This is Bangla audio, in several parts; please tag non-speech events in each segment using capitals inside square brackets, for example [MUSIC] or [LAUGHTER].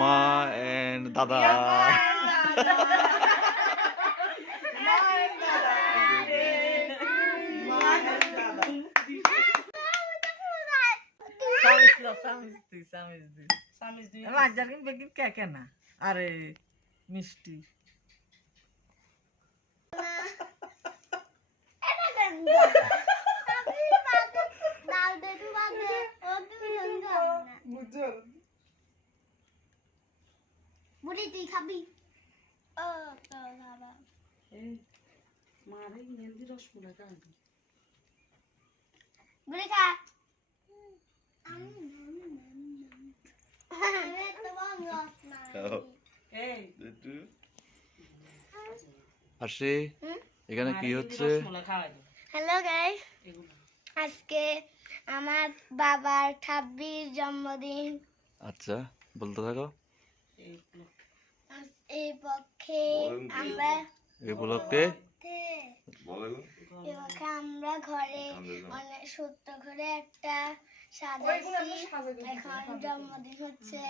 মা এন্ড দাদা। সামিজ লো সামিজ দি সামিজ দি রাজার কিন বেগিন কে কে না? আরে মিষ্টি। [LAUGHS] তুই খাবি? ও তো খাবা মারে মেহেন্দি রসমলাই খা। আসি এখানে কি হচ্ছে? হ্যালো এগুলো। আজকে আমার বাবার ছাব্বিশ জন্মদিন। আচ্ছা বলতে থাকো। এই পক্ষে আমরা এই ঘরে অনেক সত্য করে একটা সাজাইছি এখন জন্মদিন হচ্ছে।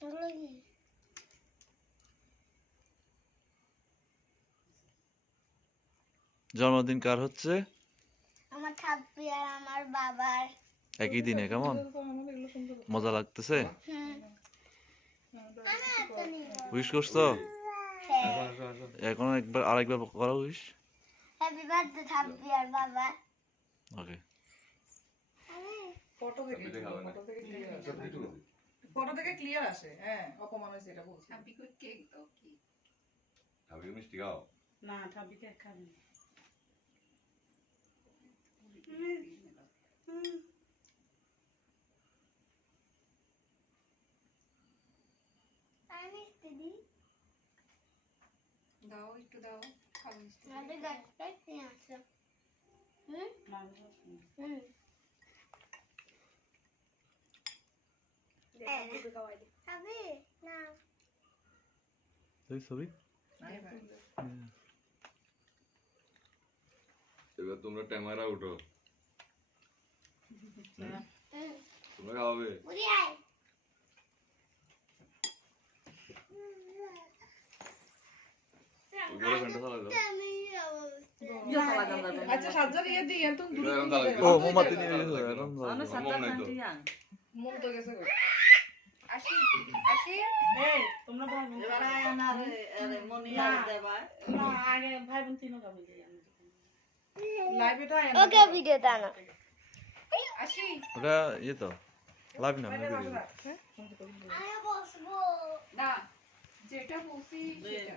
এগুলো কি? জন্মদিন কার হচ্ছে? আমার ঠাপ্পি আর আমার বাবার। একই দিনে কেমন? মজা লাগতেছে? উইশ করছ? এখন একবার আরেকবার করো উইশ। হ্যাপি বার্থডে আর বাবা। ওকে ফটো থেকে ফটো থেকে ক্লিয়ার আসে হ্যাঁ অপমান হয়েছে এটা বলছি। মিষ্টি খাও। না ঠাবি কে খাবি আমি মিষ্টি দিই দাও একটু দাও খাব তুই ছবি? এবার তোমরা ট্যামারা উঠো হুম। তোমরা খাওয়াবে? ওকে ভিডিও দাও ওটা ইয়ে তো লাভ না আমি ভিডিও আমি বসবো না যেটা বলছি সেটা।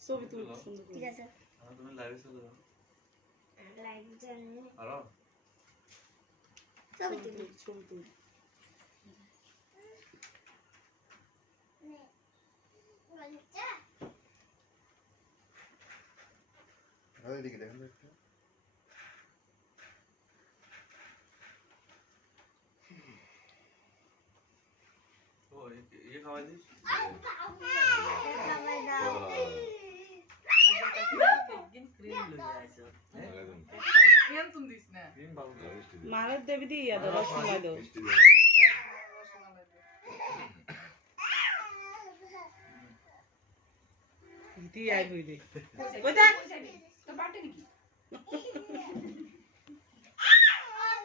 ছবি তুল সুন্দর ঠিক আছে। তুমি লাইভে চলে যাও লাইক জানি আরও? ছবি তুলি। ছবি তুল। বলছে এদিকে দেখেন একটু। ও ইয়ে খাওয়াই দিস?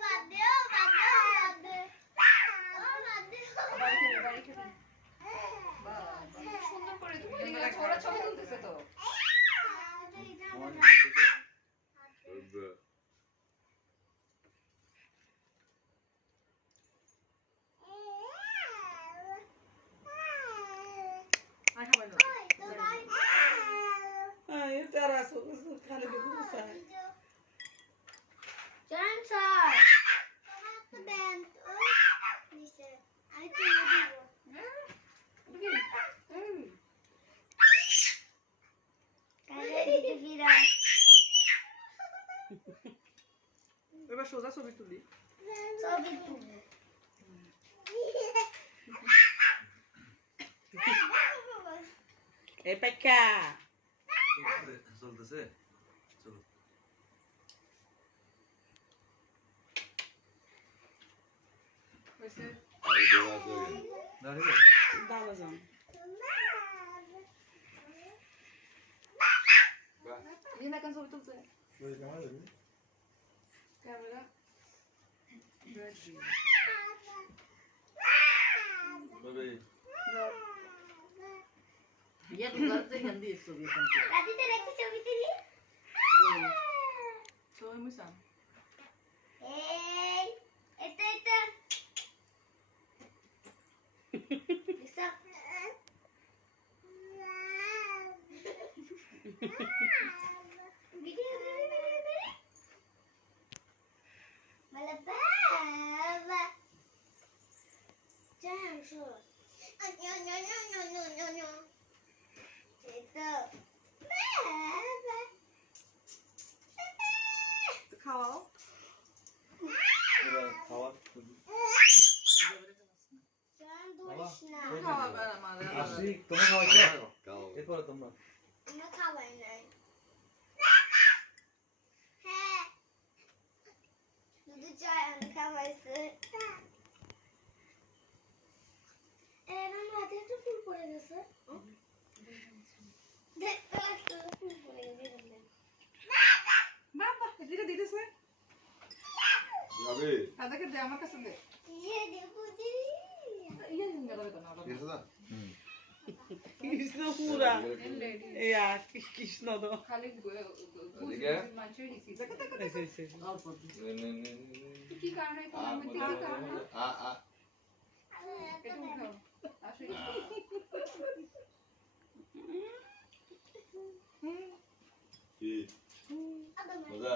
বাদ দে ও বাদ দে ও বাদ দে বাড়ি খেলি বাড়ি খেলি বাহ, সুন্দর করে ওরা ছবি তুলতেছে তো ওই, আই খাবাই দাও আই তারা সো খালি দেখু সাই John sir. এবার সোজা ছবি তুলি। ছবি এই চলতেছে। দেওয়া আছে। আগে। দাও। যাও দিন এখন ছবি তুলছে ক্যামেরা তবে ইয়ে দুগাতে গন্দি ছবি এখন রাতিতে রেখে ছবি তুলি ছবি মিশাম এই এটা এটা Bisa. Video dari dari Así, toma la cámara. ¿Qué es para tomar? আমার কাছে দে ইয়ে দেখো দি ইয়ে হিন্দা করে কেন? গেছে না কৃষ্ণ পুরা। ইয়া কৃষ্ণ তো। খালি মানুষের নিছি অল্প নে নে নে নে, নে। কি কারণে আ মধ্যে কি কারণে? আ আ। এটা কি? মজা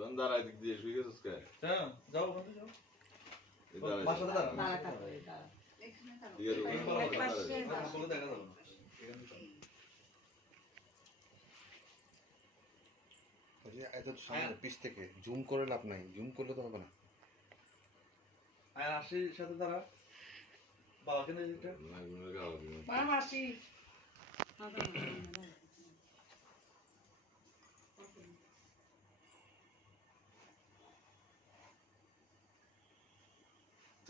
জন দাঁড়ায় দিক দিয়ে শুয়ে গেছিস কে হ্যাঁ যাও ওখানে যাও এত সামনে পিছ থেকে জুম করে লাভ নাই জুম করলে তো হবে না আর আশির সাথে দাঁড়া বাবাকে নিয়ে যেটা না, এগুলো খাওয়া দিবে। মা হাসি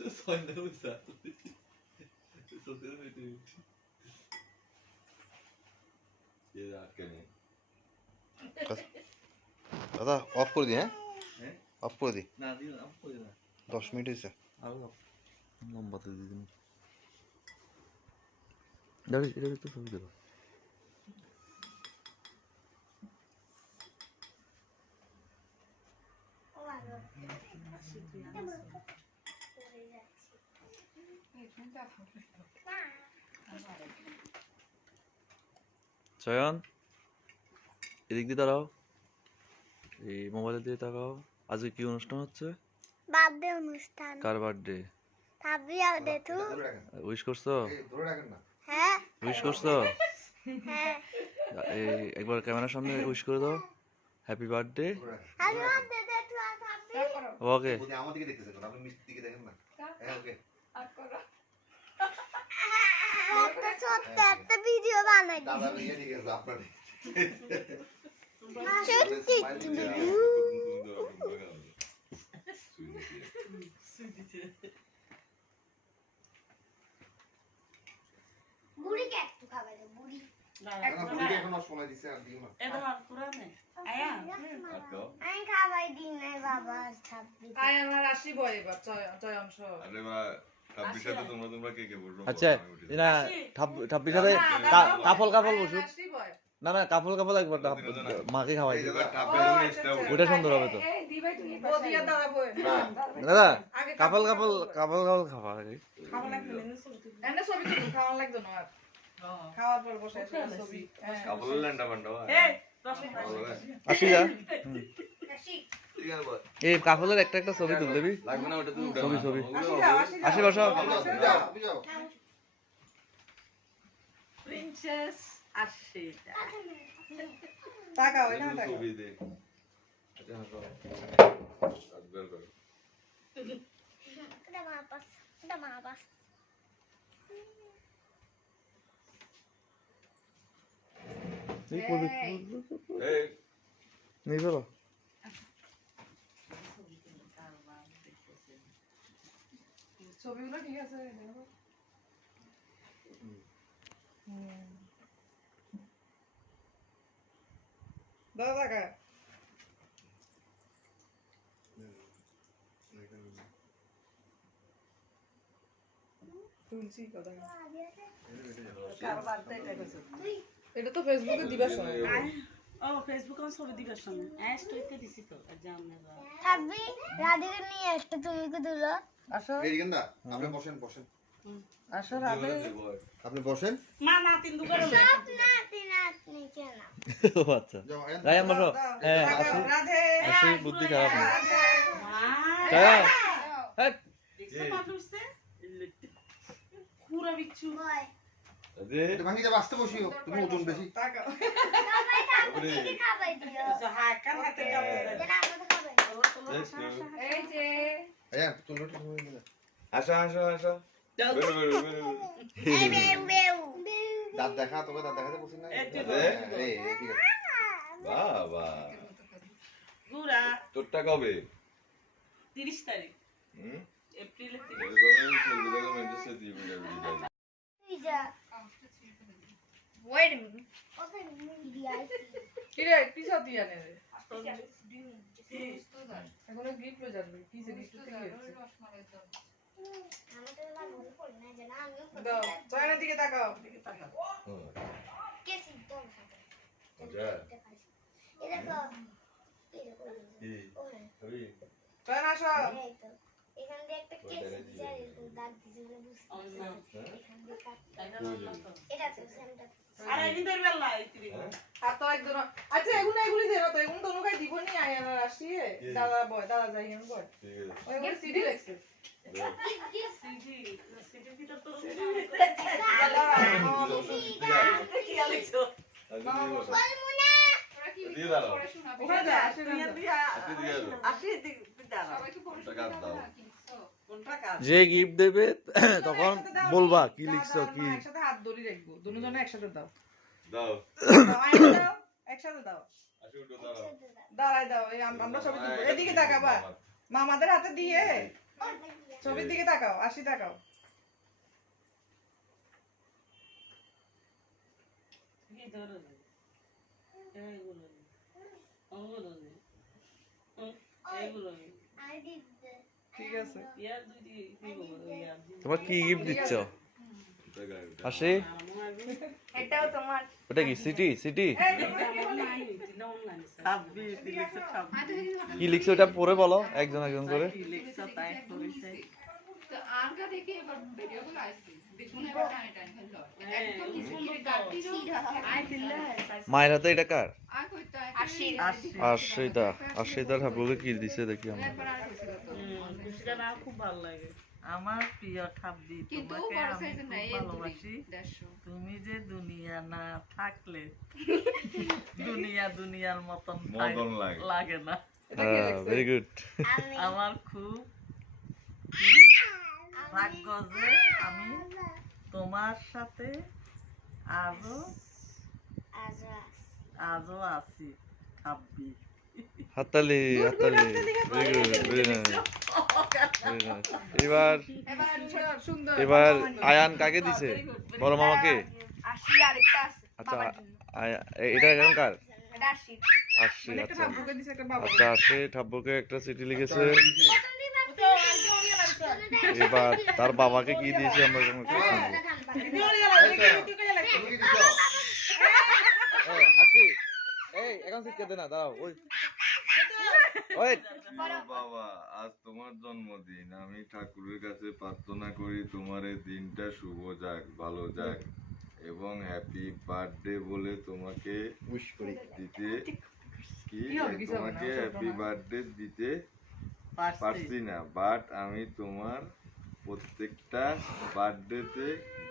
Sonda usato. Sto veramente... দাদা আটকে নেই দাদা অফ করে দিই হ্যাঁ? হ্যাঁ? অফ করে দিই। না দিন অফ করে না। দশ মিনিট হয়েছে। আরও অফ লম্বা দিন দাঁড়ি এটা তো ছবি দেবো চয়ন এদিক দিয়ে দাঁড়াও। এই মোবাইলে দিয়ে তাকাও। আজকে কি অনুষ্ঠান হচ্ছে? বার্থডে অনুষ্ঠান। কার বার্থডে ভাবি আর উইশ করছ? এই, ধরে রাখেন না। হ্যাঁ। উইশ করছ? হ্যাঁ। এই একবার ক্যামেরার সামনে উইশ করে দাও। হ্যাপি বার্থডে আমি বার্থডে ওকে দিকে দেখতেছেন? আপনি মিষ্টির দিকে দেখেন না। হ্যাঁ ওকে আর করো। একটা ছোট্ট একটা ভিডিও বানাই। দাদা দিকে আপনার ছোট্ট একটু ভিডিও বুড়িকে একটু খাবার বুড়ি না। না। না কাফল একবার মাকে খাওয়াই ওটা সুন্দর হবে তো। দাদা কাফল কাফল কাফল কাফল খাওয়া খাওয়ার পর বসে ছবি হ্যাঁ। কাপড়ের ল্যান্ডা বান্ডা হয়। এই। এই কাপলের একটা একটা ছবি তুলে দিবি লাগবে না ওটা তো উঠে ছবি। ছবি। আসি। বসো। প্রিন্সেস আশিটা তাকাও এগুলো এখানে তাকাও ছবি দে। আচ্ছা, হাসো। হাত বের করো। Udah mapas, udah mapas. এই করবি এই, নেই চলো ছবিগুলো ঠিক আছে দেখো। হুম। দাদা তাকা তুলছি কথা কার বার্থডে এটা কইছো এটা তো ফেসবুকে দিবার সময়। ও ফেসবুক আমার ছবি দিবার সময়। হ্যাঁ স্টোরিতে দিছি তো আর যাও না। Tapi নিয়ে একটা তুমি কি তুলো আসো এই গেন্দা, আপনি বসেন বসেন। আসো রাধে আপনি? বসেন। মা নাতিন দুবার নাতি নাতনি কেন? ও আচ্ছা। যাও আয়ান। বসো হ্যাঁ আসি। রাধে। আসি বুদ্ধি খারাপ না মা। হ্যাঁ দেখছ মানুষছে পুরা বিচ্ছু। এটা ভাঙি যাবে আসতে বসিও। তুমি ওজন বেশি। আসো, আসো, আসো। দাঁত দেখা তোকে দাঁত দেখাতে না। বাবা। তোরটা কবে? তিরিশ তারিখ। হুম? এপ্রিলে তিরিশ করে চলবে দেখো মেয়েদের দিয়ে বিদায় বিদায়। তুই যা ওয়েট মিনিট ওখানে দিয়াছি কি রে পিছা দিয়া নে রে? এখন গিফট লয়ে যাবে। যে গিফট মনে যে না আমিও দাও। জয়নের দিকে তাকাও। হুম। কে সিদ্ধ মজা। এই দেখো। এই দেখো? জয়ন আসো। এখান দিয়ে একটা কেস দিছে দাগ দিছে বলে বুঝতে তো। এটা তো সেমটা হ্যাঁ? আচ্ছা এগুলো এগুলি দেবো তো এগুলো তো অনুকাই দিব নি আয় আমার দাদা বয় দাদা যাই আমি বয়। ঠিক আছে। ওই এগুলো সিডি লাগছে। আসে না। আজকে যে গিফট দেবে তখন বলবা কি লিখছো কি? একসাথে হাত ধরে রাখব দুজনে একসাথে দাও। দাও। দাও, আয়না দাও একসাথে দাও। আসি উঠো দাঁড়াও। দাঁড়াই দাও আমরা ছবি তুলবো এদিকে তাকাবা। মামাদের হাতে দিয়ে। ছবির দিকে তাকাও আসি তাকাও। এইগুলো এইগুলো ঠিক আছে। তোমার কি গিফট দিচ্ছ? ওটা আসি এটাও তোমার। ওটা কি সিটি সিটি? কি লিখছো ওটা পরে বলো একজন একজন করে। কি লিখছো তাই করেছে তো আঙ্কা দেখি এবার ভিডিওগুলো আসছে। মায়ের হাতে এটা কার? ঠাকুরকে কি দিছে দেখি আমরা। তো খুব ভালো লাগে। আমার প্রিয় ঠাব্বি তোমাকে আমি খুব ভালোবাসি। তুমি যে দুনিয়া না থাকলে দুনিয়া দুনিয়ার মতন লাগে। না। হ্যাঁ ভেরি গুড আমার খুব ভাগ্য যে আমি তোমার সাথে আজও আজ আজও আছি গুড ভেরি নাইস এবার এবার আয়ান কাকে দিছে? বড় মামাকে। আশি আচ্ছা আয়া- এটা এখন কার? আসছে একটা আচ্ছা। আচ্ছা আসে ঠাব্বুকে একটা চিঠি লিখেছে। এবার তার বাবাকে কি দিয়েছে আমরা এখন একটু শুনব। তুমি কি দিছো? এই, এখন শিক্ষা দে না দাঁড়াও ওই ওই বাবা আজ তোমার জন্মদিন আমি ঠাকুরের কাছে প্রার্থনা করি তোমার এই দিনটা শুভ যাক ভালো যাক এবং হ্যাপি বার্থডে বলে তোমাকে উইশ দিতে কি তোমাকে হ্যাপি বার্থডে দিতে পারছি। না বাট আমি তোমার প্রত্যেকটা বার্থডেতে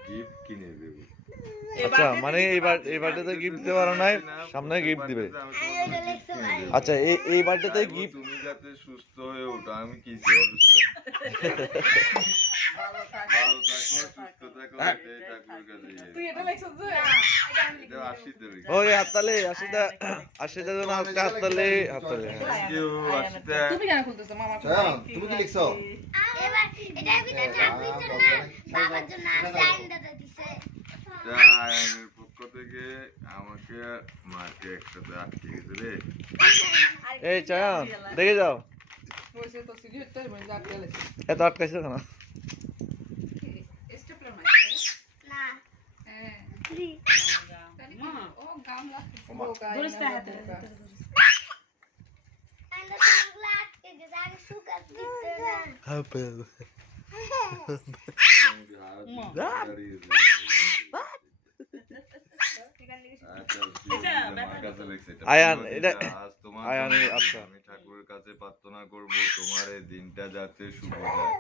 গিফট কিনে দেবো। আচ্ছা মানে এইবার এই বার্থডেতে গিফট দিতে পারো নাই সামনে গিফট দিবে। আচ্ছা এই এই বার্থডেতে গিফট গিফট তুমি যাতে সুস্থ হয়ে ওঠো আমি কি [LAUGHS] অসুস্থ? ভালো থাকো ভালো থাকো সুস্থ পক্ষ থেকে আমাকে মাকে একসাথে আটকে গেছে এই চায়ন দেখে যাও। এত আটকাইছে কেন স্টেপলার মারছে না হ্যাঁ ফ্রি তাহলে কি? ও গাম লাগছে ধরিস না হাতে আইনদাতা এগুলো আটকে গেছে আগে শুকাত দিতে না দাঁড়িয়ে আচ্ছা, মার কাছে লিখছে এটা। আয়ান, এটা- আজ তোমার আয়ান। আচ্ছা। আমি ঠাকুরের কাছে প্রার্থনা করব তোমার এই দিনটা যাতে শুভ যায়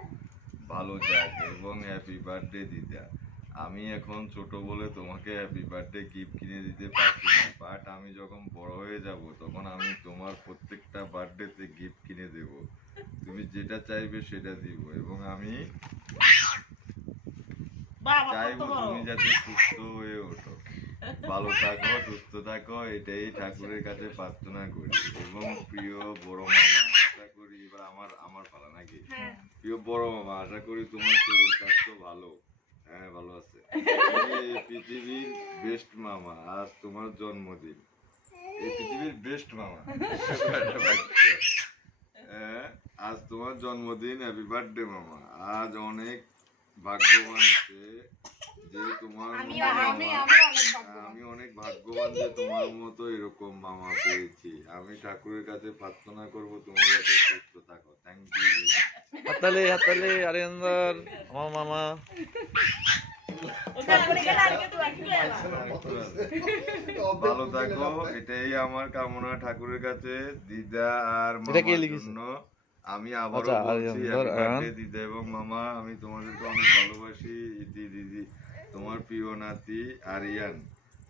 ভালো যাক এবং হ্যাপি বার্থডে দিদা আমি এখন ছোট বলে তোমাকে হ্যাপি বার্থডে গিফট কিনে দিতে পারছি না বাট আমি যখন বড় হয়ে যাব তখন আমি তোমার প্রত্যেকটা বার্থডেতে গিফট কিনে দেব। তুমি যেটা চাইবে সেটা দিব এবং আমি চাইব তুমি যাতে সুস্থ হয়ে ওঠো। ভালো থাকো সুস্থ থাকো এটাই ঠাকুরের কাছে প্রার্থনা করি। এবং প্রিয় বড় মামা আশা করি এবার আমার আমার পালা নাকি? প্রিয় বড় মামা আশা করি তোমার শরীর স্বাস্থ্য ভালো। হ্যাঁ ভালো আছে। [LAUGHS] এই পৃথিবীর বেস্ট মামা আজ তোমার জন্মদিন। এই পৃথিবীর বেস্ট মামা। হ্যাঁ, আজ তোমার জন্মদিন হ্যাপি বার্থডে মামা। আজ অনেক ভাগ্যবান যে তোমার আমি অনেক ভাগ্যবান যে তোমার মতো এরকম মামা পেয়েছি। আমি ঠাকুরের কাছে প্রার্থনা করব তুমি যাতে সুস্থ থাকো। থ্যাংক ইউ হাততালি হাততালি আরিয়ান্দর আমার মামা। ভালো থাকো এটাই আমার কামনা ঠাকুরের কাছে দিদা আর? জন্য। আমি আবারও আচ্ছা, বলছি আরিয়ান, birthday দিদা এবং মামা। আমি তোমাদেরকে অনেক ভালোবাসি ইতি দিদি তোমার প্রিয় নাতি আরিয়ান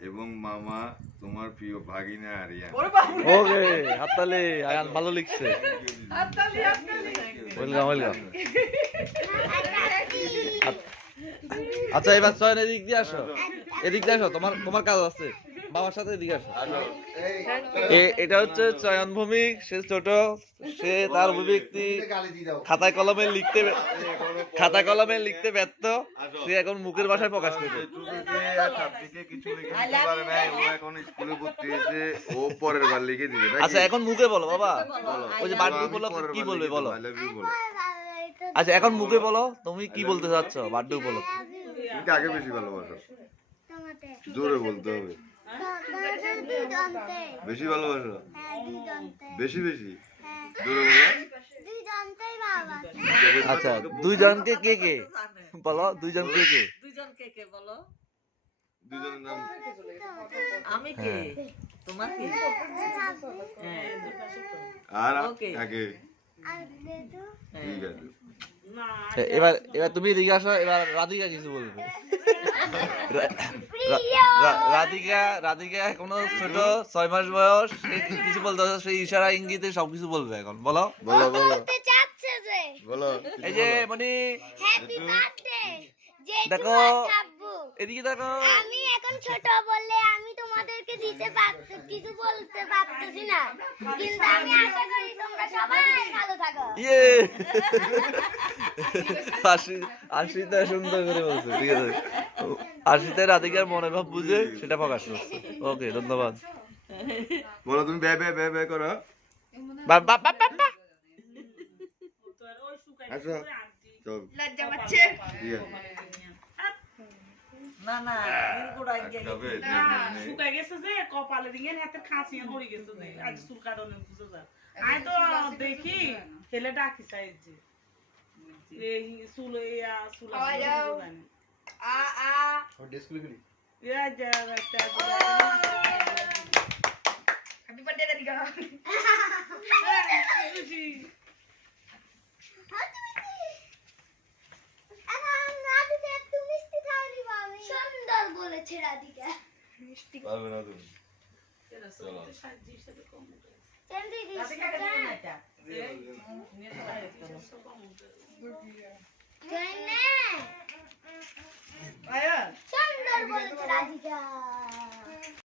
এবং মামা তোমার প্রিয় ভাগিনা আরিয়ান। ওকে হাততালি আয়ান ভালো লিখছে। ওয়েলকাম ওয়েলকাম [LAUGHS] আচ্ছা এবার চয়ন এদিক দিয়ে আসো। এদিক দিয়ে আসো তোমার তোমার কাজ আছে। বাবার সাথে এদিকে আসো। এটা হচ্ছে চয়ন ভূমিক সে ছোট সে তার অভিব্যক্তি খাতায় কলমে লিখতে খাতা কলমে লিখতে ব্যর্থ সে এখন মুখের ভাষায় প্রকাশ করবে। চারদিকে কিছু লিখে দিতে পারে না ও এখন স্কুলে ভর্তি হয়েছে ও পরের বার লিখে দিবে আচ্ছা এখন মুখে বলো বাবা। বলো। ওই যে বার্থডে উপলক্ষে কি বলবে বলো। আচ্ছা এখন মুখে বলো তুমি কি বলতে চাচ্ছ বার্থডে উপলক্ষে? তুমি কাকে বেশি ভালোবাসো। জোরে বলতে হবে। বেশি ভালোবাসো? হ্যাঁ বেশি বেশি? হ্যাঁ। জোরে বলো। আচ্ছা দুইজনকে কে কে? বলো দুইজন কে কে? দুইজন কে কে বলো? দুজনের নাম? আমি কে? তোমার কি? হ্যাঁ আর Okay. ঠিক আছে এবার এবার তুমি এদিকে আসো এবার রাধিকা কিছু বলবে। রাধিকা রাধিকা এখনও ছোট ছয় মাস বয়স কিছু বলতে সেই ইশারা ইঙ্গিতে সবকিছু বলবে এখন বলো? বলো বলো। বলো এই যে মনি হ্যাপি বার্থডে জেঠু দেখো। এদিকে দেখো। আমি এখন ছোট বললে তোমাদেরকে দিতে পারতে কিছু বলতে পারতেছি না। কিন্তু আমি আশা করি তোমরা সবাই ভালো থাকো। ইয়ে। আশি আশিটা সুন্দর করে বলছে ঠিক আছে। আশিতে রাধিকার মনের ভাব বুঝে সেটা প্রকাশ করছে। ওকে ধন্যবাদ। বলো তুমি বে বে বে বে করো। বা বা বা বা বা। ওই শুকাই আচ্ছা। লজ্জা পাচ্ছে। আছে না না গোড়ায় গিয়ে তবে না শুকাই গেছে যে কপালে রিঙের হাতের খাঁচি হয়ে গেছে যে আজ চুল কাটানো বুঝে যা আয় তো দেখি হেলে ডাকি সাইজ যে এই চুল ইয়া চুল খাওয়া যাও। আ আ ড্রেস খুলে ফেলি ইয়া যা একটা হ্যাপি বার্থডে রাধিকা সুন্দর বলেছে রাধিকা। পারবে না তুমি। সুন্দর বলেছে রাধিকা।